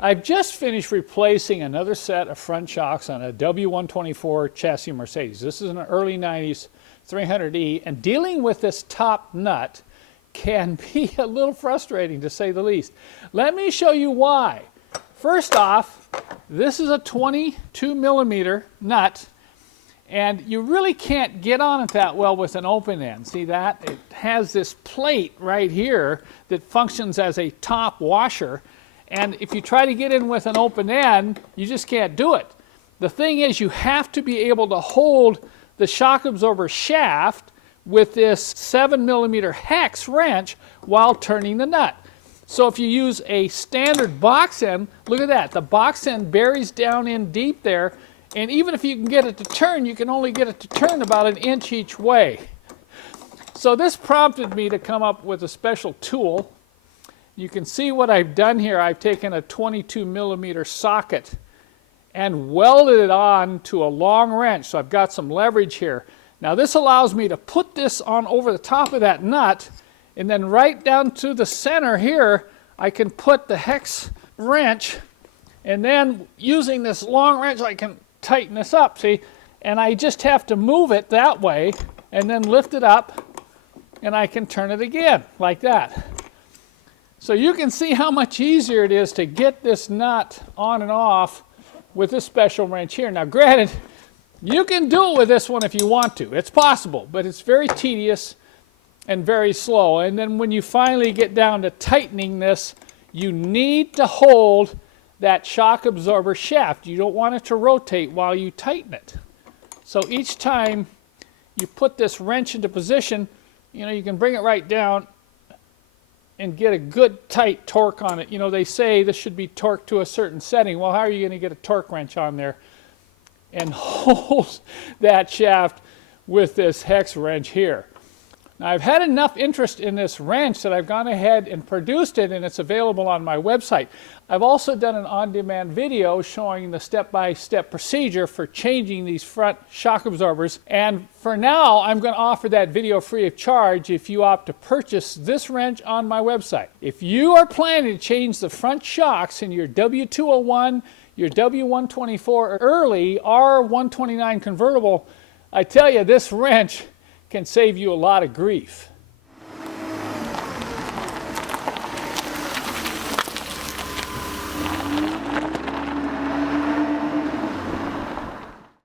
I've just finished replacing another set of front shocks on a W124 chassis Mercedes. This is an early 90s 300E, and dealing with this top nut can be a little frustrating, to say the least. Let me show you why. First off, this is a 22 millimeter nut, and you really can't get on it that well with an open end. See that? It has this plate right here that functions as a top washer, and if you try to get in with an open end, you just can't do it. The thing is, you have to be able to hold the shock absorber shaft with this 7 millimeter hex wrench while turning the nut. So if you use a standard box end, look at that, the box end buries down in deep there, and even if you can get it to turn, you can only get it to turn about an inch each way. So this prompted me to come up with a special tool. You can see what I've done here. I've taken a 22 millimeter socket and welded it on to a long wrench, so I've got some leverage here. Now this allows me to put this on over the top of that nut, and then right down to the center here, I can put the hex wrench, and then using this long wrench, I can tighten this up, see? And I just have to move it that way, and then lift it up, and I can turn it again, like that. So you can see how much easier it is to get this nut on and off with this special wrench here. Now granted, you can do it with this one if you want to. It's possible, but it's very tedious and very slow. And then when you finally get down to tightening this, you need to hold that shock absorber shaft. You don't want it to rotate while you tighten it. So each time you put this wrench into position, you know, you can bring it right down and get a good tight torque on it. You know, they say this should be torqued to a certain setting. Well, how are you going to get a torque wrench on there and hold that shaft with this hex wrench here? Now, I've had enough interest in this wrench that I've gone ahead and produced it, and it's available on my website. I've also done an on-demand video showing the step-by-step procedure for changing these front shock absorbers, and for now I'm going to offer that video free of charge if you opt to purchase this wrench on my website. If you are planning to change the front shocks in your W201, your W124 or early R129 convertible, I tell you, this wrench can save you a lot of grief.